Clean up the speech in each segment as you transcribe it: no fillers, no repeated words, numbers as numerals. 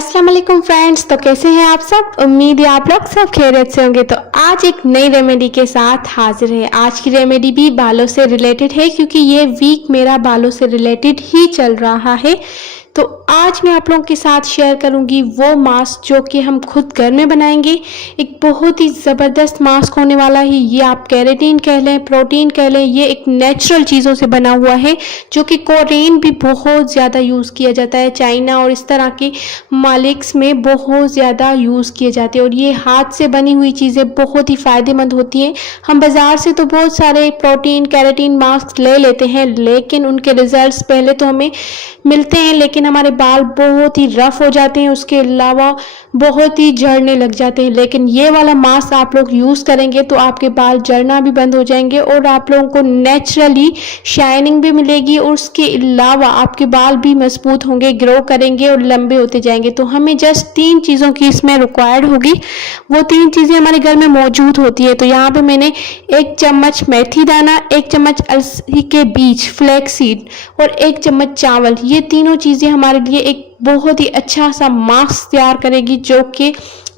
अस्सलाम वालेकुम फ्रेंड्स। तो कैसे हैं आप सब? उम्मीद है आप लोग सब खैरियत से होंगे। तो आज एक नई रेमेडी के साथ हाजिर है। आज की रेमेडी भी बालों से रिलेटेड है क्योंकि ये वीक मेरा बालों से रिलेटेड ही चल रहा है। तो आज मैं आप लोगों के साथ शेयर करूंगी वो मास्क जो कि हम खुद घर में बनाएंगे। एक बहुत ही ज़बरदस्त मास्क होने वाला है। ये आप केराटिन कह लें, प्रोटीन कह लें, ये एक नेचुरल चीज़ों से बना हुआ है जो कि कोरियन भी बहुत ज़्यादा यूज़ किया जाता है। चाइना और इस तरह के मालिक्स में बहुत ज़्यादा यूज़ किए जाते हैं और ये हाथ से बनी हुई चीज़ें बहुत ही फ़ायदेमंद होती हैं। हम बाज़ार से तो बहुत सारे प्रोटीन केराटिन मास्क ले लेते हैं लेकिन उनके रिजल्ट्स पहले तो हमें मिलते हैं लेकिन हमारे बाल बहुत ही रफ हो जाते हैं, उसके अलावा बहुत ही झड़ने लग जाते हैं। लेकिन ये वाला मास्क आप लोग यूज़ करेंगे तो आपके बाल झड़ना भी बंद हो जाएंगे और आप लोगों को नेचुरली शाइनिंग भी मिलेगी और उसके अलावा आपके बाल भी मजबूत होंगे, ग्रो करेंगे और लंबे होते जाएंगे। तो हमें जस्ट 3 चीज़ों की इसमें रिक्वायर्ड होगी। वो 3 चीज़ें हमारे घर में मौजूद होती है। तो यहाँ पे मैंने 1 चम्मच मेथी दाना, 1 चम्मच अलसी के बीज फ्लैक्स सीड और 1 चम्मच चावल, ये तीनों चीज़ें हमारे लिए एक बहुत ही अच्छा सा मास्क तैयार करेगी जो कि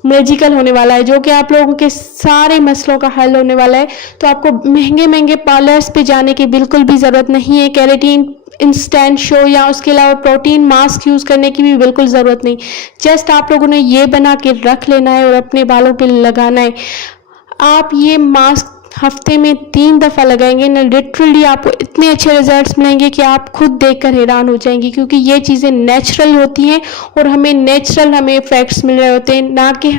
मैजिकल होने वाला है, जो कि आप लोगों के सारे मसलों का हल होने वाला है। तो आपको महंगे महंगे पार्लर्स पे जाने की बिल्कुल भी ज़रूरत नहीं है। केराटिन इंस्टेंट शो या उसके अलावा प्रोटीन मास्क यूज़ करने की भी बिल्कुल ज़रूरत नहीं। जस्ट आप लोगों ने ये बना के रख लेना है और अपने बालों पे लगाना है। आप ये मास्क हफ्ते में 3 दफ़ा लगाएंगे ना, लिटरली आपको इतने अच्छे रिजल्ट्स मिलेंगे कि आप खुद देखकर हैरान हो जाएंगे क्योंकि ये चीज़ें नेचुरल होती हैं और हमें इफेक्ट्स मिल रहे होते हैं। ना कि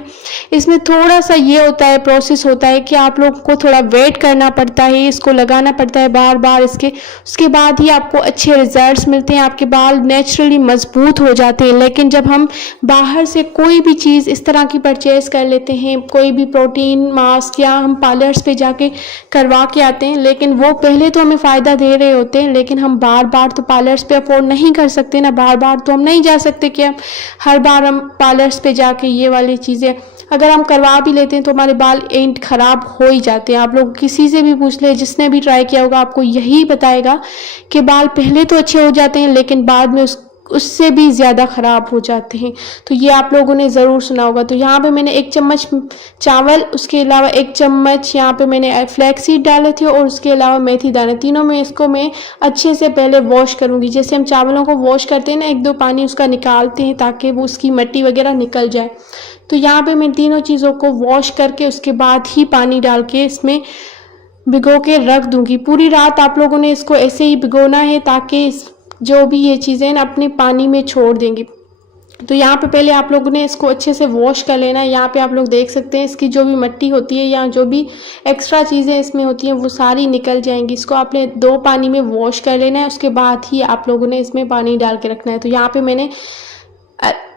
इसमें थोड़ा सा ये होता है, प्रोसेस होता है कि आप लोग को थोड़ा वेट करना पड़ता है, इसको लगाना पड़ता है बार बार, उसके बाद ही आपको अच्छे रिजल्ट्स मिलते हैं, आपके बाल नेचुरली मजबूत हो जाते हैं। लेकिन जब हम बाहर से कोई भी चीज़ इस तरह की परचेज कर लेते हैं, कोई भी प्रोटीन मास्क या हम पार्लर्स पे जाके करवा के आते हैं, लेकिन वो पहले तो हमें फ़ायदा दे रहे होते हैं लेकिन हम बार बार तो पार्लर्स पे अफोर्ड नहीं कर सकते ना, बार बार तो हम नहीं जा सकते कि हम हर बार हम पार्लर्स पे जाके ये वाली चीज़ें अगर हम करवा भी लेते हैं तो हमारे बाल एंड ख़राब हो ही जाते हैं। आप लोग किसी से भी पूछ ले, जिसने भी ट्राई किया होगा आपको यही बताएगा कि बाल पहले तो अच्छे हो जाते हैं लेकिन बाद में उससे भी ज़्यादा ख़राब हो जाते हैं। तो ये आप लोगों ने ज़रूर सुना होगा। तो यहाँ पे मैंने 1 चम्मच चावल, उसके अलावा 1 चम्मच यहाँ पे मैंने फ्लैक्स सीड डाले थे और उसके अलावा मेथी दाने, तीनों में इसको मैं अच्छे से पहले वॉश करूँगी। जैसे हम चावलों को वॉश करते हैं ना, 1-2 पानी उसका निकालते हैं ताकि वो उसकी मिट्टी वगैरह निकल जाए। तो यहाँ पर मैं तीनों चीज़ों को वॉश करके उसके बाद ही पानी डाल के इसमें भिगो के रख दूँगी। पूरी रात आप लोगों ने इसको ऐसे ही भिगोना है ताकि जो भी ये चीज़ें ना अपने पानी में छोड़ देंगी। तो यहाँ पे पहले आप लोगों ने इसको अच्छे से वॉश कर लेना है। यहाँ पे आप लोग देख सकते हैं इसकी जो भी मिट्टी होती है या जो भी एक्स्ट्रा चीज़ें इसमें होती हैं वो सारी निकल जाएंगी। इसको आपने 2 पानी में वॉश कर लेना है, उसके बाद ही आप लोगों ने इसमें पानी डाल के रखना है। तो यहाँ पे मैंने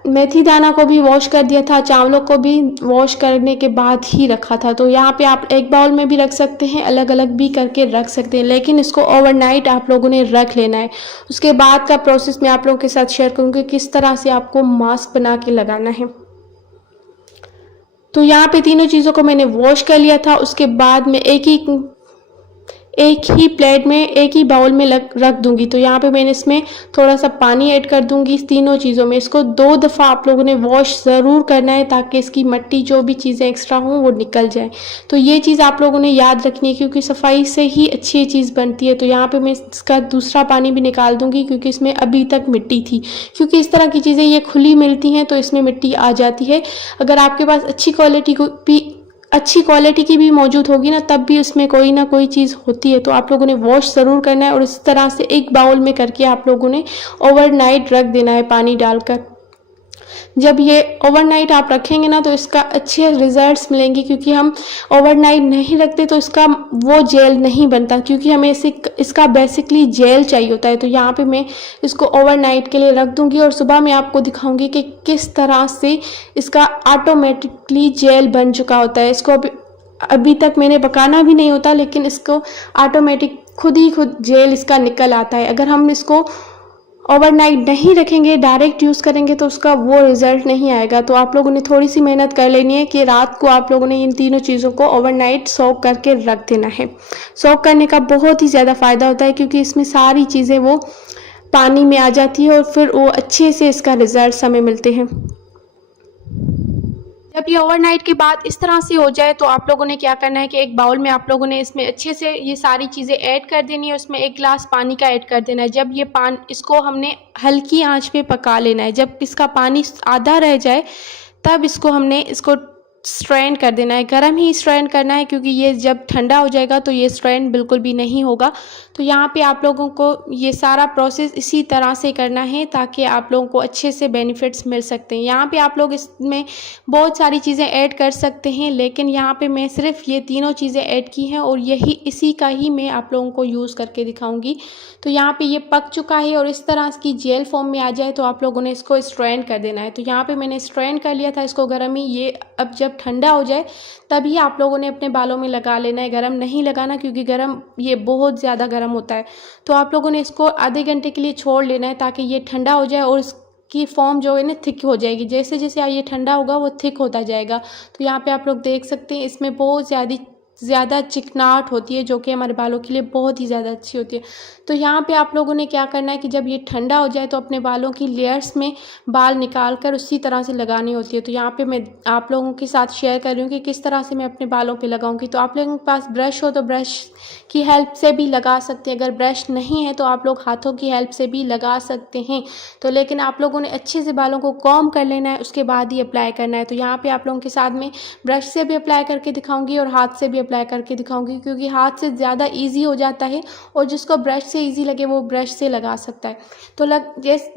मेथी दाना को भी वॉश कर दिया था, चावलों को भी वॉश करने के बाद ही रखा था। तो यहाँ पे आप एक बाउल में भी रख सकते हैं, अलग अलग भी करके रख सकते हैं, लेकिन इसको ओवरनाइट आप लोगों ने रख लेना है। उसके बाद का प्रोसेस मैं आप लोगों के साथ शेयर करूँगी किस तरह से आपको मास्क बना के लगाना है। तो यहाँ पे तीनों चीज़ों को मैंने वॉश कर लिया था। उसके बाद मैं एक ही प्लेट में, एक ही बाउल में रख दूंगी। तो यहाँ पे मैंने इसमें थोड़ा सा पानी ऐड कर दूंगी इस तीनों चीज़ों में। इसको 2 दफ़ा आप लोगों ने वॉश ज़रूर करना है ताकि इसकी मिट्टी जो भी चीज़ें एक्स्ट्रा हों वो निकल जाए। तो ये चीज़ आप लोगों ने याद रखनी है क्योंकि सफाई से ही अच्छी चीज़ बनती है। तो यहाँ पर मैं इसका दूसरा पानी भी निकाल दूँगी क्योंकि इसमें अभी तक मिट्टी थी, क्योंकि इस तरह की चीज़ें ये खुली मिलती हैं तो इसमें मिट्टी आ जाती है। अगर आपके पास अच्छी क्वालिटी की भी मौजूद होगी ना, तब भी उसमें कोई ना कोई चीज़ होती है। तो आप लोगों ने वॉश ज़रूर करना है और इस तरह से एक बाउल में करके आप लोगों ने ओवरनाइट रख देना है पानी डालकर। जब ये ओवरनाइट आप रखेंगे ना तो इसका अच्छे रिजल्ट्स मिलेंगे, क्योंकि हम ओवरनाइट नहीं रखते तो इसका वो जेल नहीं बनता, क्योंकि हमें इसका बेसिकली जेल चाहिए होता है। तो यहाँ पे मैं इसको ओवरनाइट के लिए रख दूँगी और सुबह मैं आपको दिखाऊंगी कि किस तरह से इसका ऑटोमेटिकली जेल बन चुका होता है। इसको अभी तक मैंने पकाना भी नहीं होता, लेकिन इसको ऑटोमेटिक खुद जेल इसका निकल आता है। अगर हम इसको ओवरनाइट नहीं रखेंगे, डायरेक्ट यूज़ करेंगे तो उसका वो रिज़ल्ट नहीं आएगा। तो आप लोगों ने थोड़ी सी मेहनत कर लेनी है कि रात को आप लोगों ने इन तीनों चीज़ों को ओवरनाइट सोक करके रख देना है। सोक करने का बहुत ही ज़्यादा फ़ायदा होता है क्योंकि इसमें सारी चीज़ें वो पानी में आ जाती है और फिर वो अच्छे से इसका रिज़ल्ट हमें मिलते हैं। जब ये ओवरनाइट के बाद इस तरह से हो जाए तो आप लोगों ने क्या करना है कि एक बाउल में आप लोगों ने इसमें अच्छे से ये सारी चीज़ें ऐड कर देनी है, उसमें 1 गिलास पानी का ऐड कर देना है। जब ये इसको हमने हल्की आंच पे पका लेना है। जब इसका पानी आधा रह जाए तब इसको स्ट्रेन कर देना है। गर्म ही स्ट्रेन करना है क्योंकि ये जब ठंडा हो जाएगा तो ये स्ट्रेन बिल्कुल भी नहीं होगा। तो यहाँ पे आप लोगों को ये सारा प्रोसेस इसी तरह से करना है ताकि आप लोगों को अच्छे से बेनिफिट्स मिल सकते हैं। यहाँ पे आप लोग इसमें बहुत सारी चीज़ें ऐड कर सकते हैं, लेकिन यहाँ पे मैं सिर्फ ये तीनों चीज़ें ऐड की हैं और इसी का ही मैं आप लोगों को यूज़ करके दिखाऊंगी। तो यहाँ पे ये पक चुका है और इस तरह की जेल फॉर्म में आ जाए तो आप लोगों ने इसको स्ट्रेन कर देना है। तो यहाँ पे मैंने स्ट्रेन कर लिया था इसको गर्म ही। ये अब जब ठंडा हो जाए तभी आप लोगों ने अपने बालों में लगा लेना है। गरम नहीं लगाना क्योंकि ये बहुत ज़्यादा गर्म होता है। तो आप लोगों ने इसको आधे घंटे के लिए छोड़ लेना है ताकि ये ठंडा हो जाए और इसकी फॉर्म जो है ना थिक हो जाएगी। जैसे जैसे ये ठंडा होगा वो थिक होता जाएगा। तो यहाँ पे आप लोग देख सकते हैं इसमें बहुत ज़्यादा चिकनाहट होती है जो कि हमारे बालों के लिए बहुत ही ज़्यादा अच्छी होती है। तो यहाँ पे आप लोगों ने क्या करना है कि जब ये ठंडा हो जाए तो अपने बालों की लेयर्स में बाल निकाल कर उसी तरह से लगानी होती है। तो यहाँ पे मैं आप लोगों के साथ शेयर कर रही हूँ कि किस तरह से मैं अपने बालों पे लगाऊंगी। तो आप लोगों के पास ब्रश हो तो ब्रश की हेल्प से भी लगा सकते हैं। अगर ब्रश नहीं है तो आप लोग हाथों की हेल्प से भी लगा सकते हैं। तो लेकिन आप लोगों ने अच्छे से बालों को कॉम्ब कर लेना है, उसके बाद ही अप्लाई करना है। तो यहाँ पे आप लोगों के साथ में ब्रश से भी अप्लाई करके दिखाऊंगी और हाथ से भी अप्लाई करके दिखाऊंगी क्योंकि हाथ से ज़्यादा ईजी हो जाता है और जिसको ब्रश से ईजी लगे वो ब्रश से लगा सकता है। तो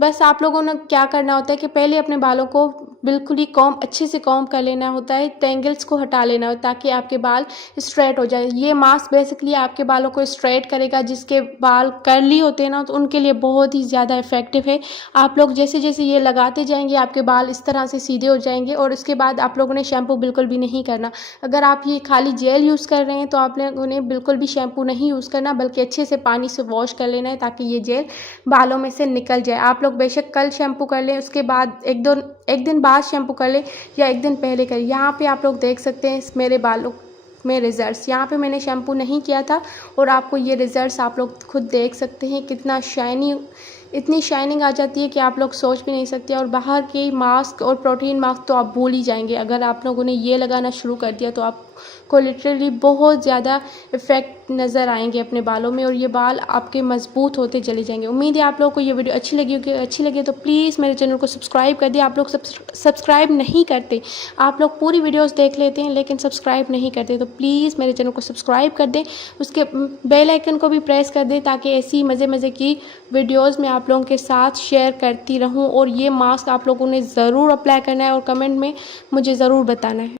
बस आप लोगों ने क्या करना होता है कि पहले अपने बालों को बिल्कुल ही अच्छे से कॉम्ब कर लेना होता है, टेंगल्स को हटा लेना हो ताकि आपके बाल स्ट्रेट हो जाए। ये मास्क बेसिकली आपके बालों को स्ट्रेट करेगा। जिसके बाल कर्ली होते हैं ना तो उनके लिए बहुत ही ज़्यादा इफेक्टिव है। आप लोग जैसे जैसे ये लगाते जाएंगे आपके बाल इस तरह से सीधे हो जाएंगे और इसके बाद आप लोगों ने शैम्पू बिल्कुल भी नहीं करना। अगर आप ये खाली जेल यूज़ कर रहे हैं तो आप लोगों ने बिल्कुल भी शैम्पू नहीं यूज़ करना बल्कि अच्छे से पानी से वॉश कर लेना है ताकि ये जेल बालों में से निकल जाए। आप लोग बेशक कल शैम्पू कर लें, उसके बाद एक दिन बाद शैम्पू कर लें या एक दिन पहले करें। यहाँ पे आप लोग देख सकते हैं मेरे बालों में रिजल्ट्स। यहाँ पे मैंने शैम्पू नहीं किया था और आपको ये रिजल्ट्स आप लोग खुद देख सकते हैं कितना इतनी शाइनिंग आ जाती है कि आप लोग सोच भी नहीं सकते। और बाहर के मास्क और प्रोटीन मास्क तो आप भूल ही जाएंगे। अगर आप लोगों ने ये लगाना शुरू कर दिया तो आपको लिटरली बहुत ज़्यादा इफेक्ट नज़र आएंगे अपने बालों में और ये बाल आपके मजबूत होते चले जाएंगे। उम्मीद है आप लोगों को ये वीडियो अच्छी लगी होगी। अच्छी लगे तो प्लीज़ मेरे चैनल को सब्सक्राइब कर दिए। आप लोग सब्सक्राइब नहीं करते, आप लोग पूरी वीडियोस देख लेते हैं लेकिन सब्सक्राइब नहीं करते। तो प्लीज़ मेरे चैनल को सब्सक्राइब कर दें, उसके बेल आइकन को भी प्रेस कर दें ताकि ऐसी मज़े की वीडियोज़ मैं आप लोगों के साथ शेयर करती रहूँ। और ये मास्क आप लोगों ने ज़रूर अप्लाई करना है और कमेंट में मुझे ज़रूर बताना है।